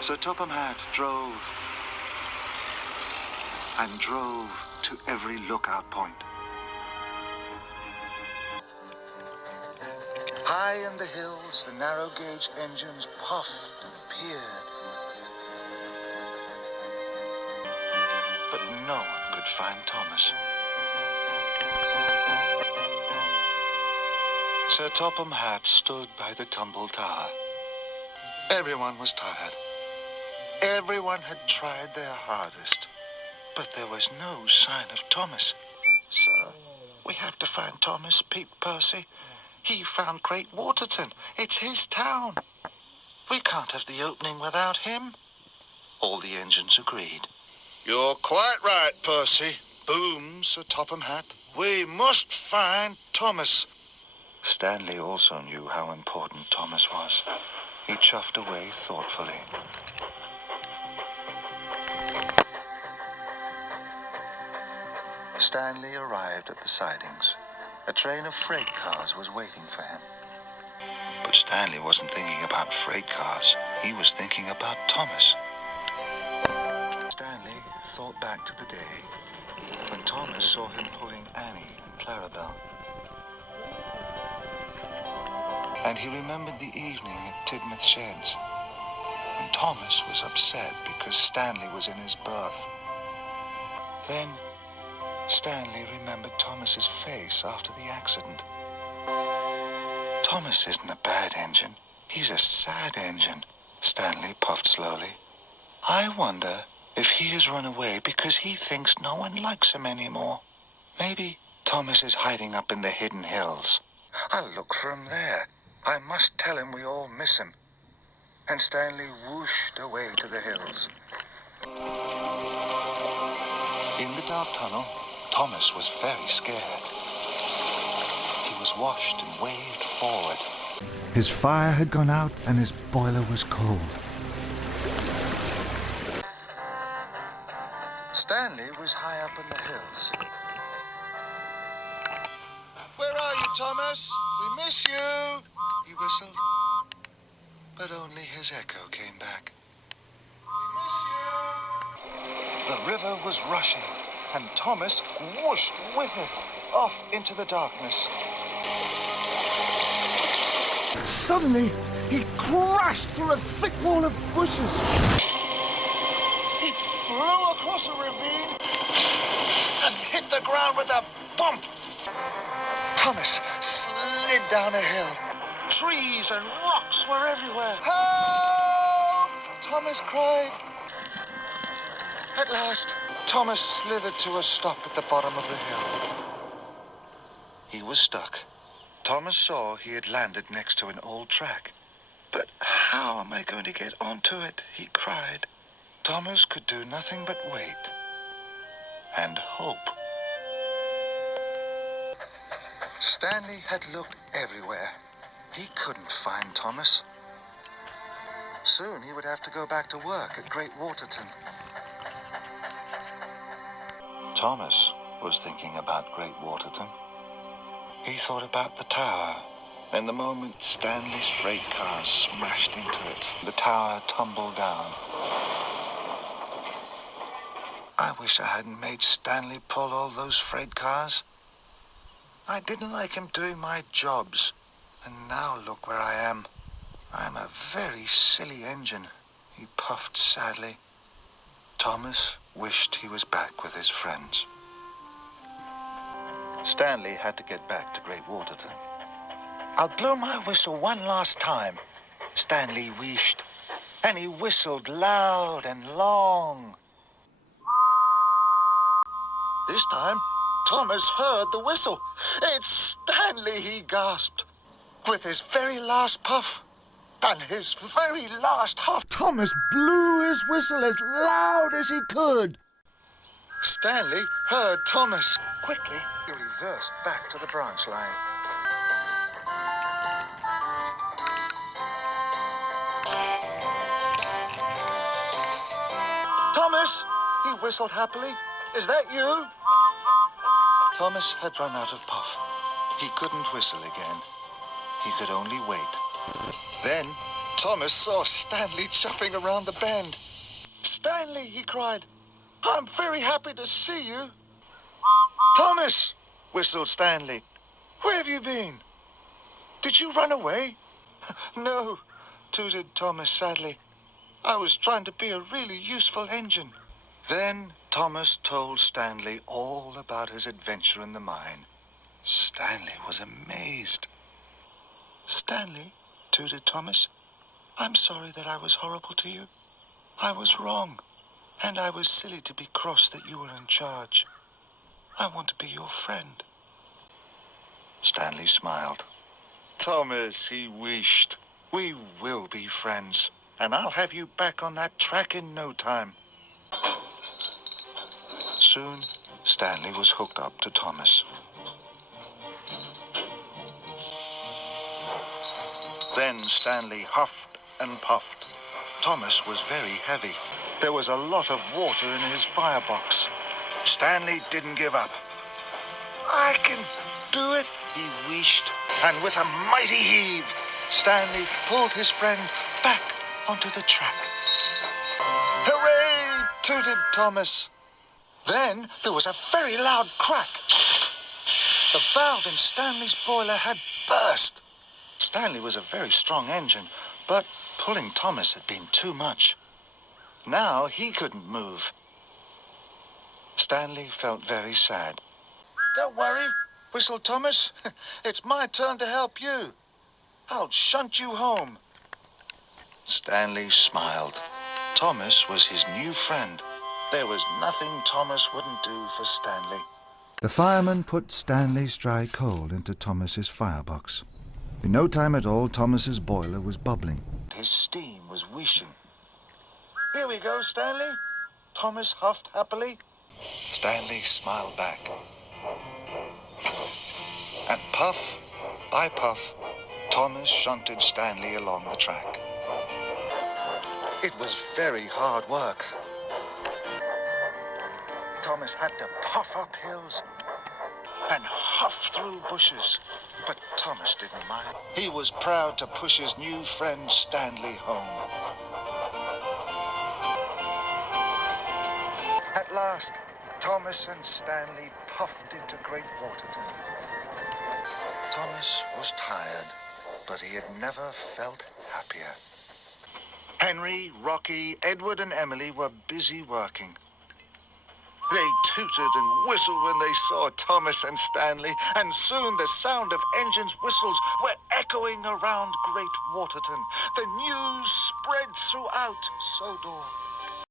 Sir Topham Hatt drove and drove to every lookout point. High in the hills, the narrow gauge engines puffed and peered. But no one could find Thomas. Sir Topham Hatt stood by the tumble tower. Everyone was tired. Everyone had tried their hardest, but there was no sign of Thomas. Sir, we have to find Thomas, peeped Percy. He found Great Waterton. It's his town. We can't have the opening without him. All the engines agreed. You're quite right, Percy. Boom, Sir Topham Hatt. We must find Thomas. Stanley also knew how important Thomas was. He chuffed away thoughtfully. Stanley arrived at the sidings. A train of freight cars was waiting for him. But Stanley wasn't thinking about freight cars. He was thinking about Thomas. Stanley thought back to the day when Thomas saw him pulling Annie and Clarabelle. And he remembered the evening at Tidmouth Sheds, when Thomas was upset because Stanley was in his berth. Then Stanley remembered Thomas's face after the accident. Thomas isn't a bad engine. He's a sad engine, Stanley puffed slowly. I wonder if he has run away because he thinks no one likes him anymore. Maybe Thomas is hiding up in the hidden hills. I'll look for him there. I must tell him we all miss him. And Stanley whooshed away to the hills. In the dark tunnel, Thomas was very scared. He was washed and waved forward. His fire had gone out and his boiler was cold. Stanley was high up in the hills. Where are you, Thomas? We miss you, he whistled. But only his echo came back. We miss you. The river was rushing, and Thomas whooshed with it off into the darkness. Suddenly, he crashed through a thick wall of bushes. He flew across a ravine and hit the ground with a bump. Thomas slid down a hill. Trees and rocks were everywhere. Help! Thomas cried. At last, Thomas slithered to a stop at the bottom of the hill. He was stuck. Thomas saw he had landed next to an old track. But how am I going to get onto it? He cried. Thomas could do nothing but wait and hope. Stanley had looked everywhere. He couldn't find Thomas. Soon he would have to go back to work at Great Waterton. Thomas was thinking about Great Waterton. He thought about the tower, and the moment Stanley's freight car smashed into it, the tower tumbled down. I wish I hadn't made Stanley pull all those freight cars. I didn't like him doing my jobs, and now look where I am. I'm a very silly engine, he puffed sadly. Thomas wished he was back with his friends. Stanley had to get back to Great Waterton. I'll blow my whistle one last time, Stanley wished, and he whistled loud and long. This time, Thomas heard the whistle. It's Stanley, he gasped. With his very last puff and his very last huff, Thomas blew his whistle as loud as he could. Stanley heard Thomas. Quickly, he reversed back to the branch line. Thomas, he whistled happily. Is that you? Thomas had run out of puff. He couldn't whistle again. He could only wait. Then Thomas saw Stanley chuffing around the bend. "Stanley," he cried, "I'm very happy to see you." "Thomas," whistled Stanley, "where have you been? Did you run away?" "No," tooted Thomas sadly. "I was trying to be a really useful engine." Then Thomas told Stanley all about his adventure in the mine. Stanley was amazed. "Stanley," tooted Thomas, "I'm sorry that I was horrible to you. I was wrong, and I was silly to be cross that you were in charge. I want to be your friend." Stanley smiled. "Thomas," he wished, "we will be friends, and I'll have you back on that track in no time." Soon, Stanley was hooked up to Thomas. Then Stanley huffed and puffed. Thomas was very heavy. There was a lot of water in his firebox. Stanley didn't give up. "I can do it," he wished. And with a mighty heave, Stanley pulled his friend back onto the track. "Hooray!" tooted Thomas. Then there was a very loud crack. The valve in Stanley's boiler had burst. Stanley was a very strong engine, but pulling Thomas had been too much. Now he couldn't move. Stanley felt very sad. "Don't worry," whistled Thomas. "It's my turn to help you. I'll shunt you home." Stanley smiled. Thomas was his new friend. There was nothing Thomas wouldn't do for Stanley. The fireman put Stanley's dry coal into Thomas's firebox. In no time at all, Thomas's boiler was bubbling. His steam was wheezing. "Here we go, Stanley," Thomas huffed happily. Stanley smiled back. And puff by puff, Thomas shunted Stanley along the track. It was very hard work. Thomas had to puff up hills and huff through bushes, but Thomas didn't mind. He was proud to push his new friend Stanley home. At last, Thomas and Stanley puffed into Great Waterton. Thomas was tired, but he had never felt happier. Henry, Rocky, Edward, and Emily were busy working. They tooted and whistled when they saw Thomas and Stanley, and soon the sound of engines' whistles were echoing around Great Waterton. The news spread throughout Sodor.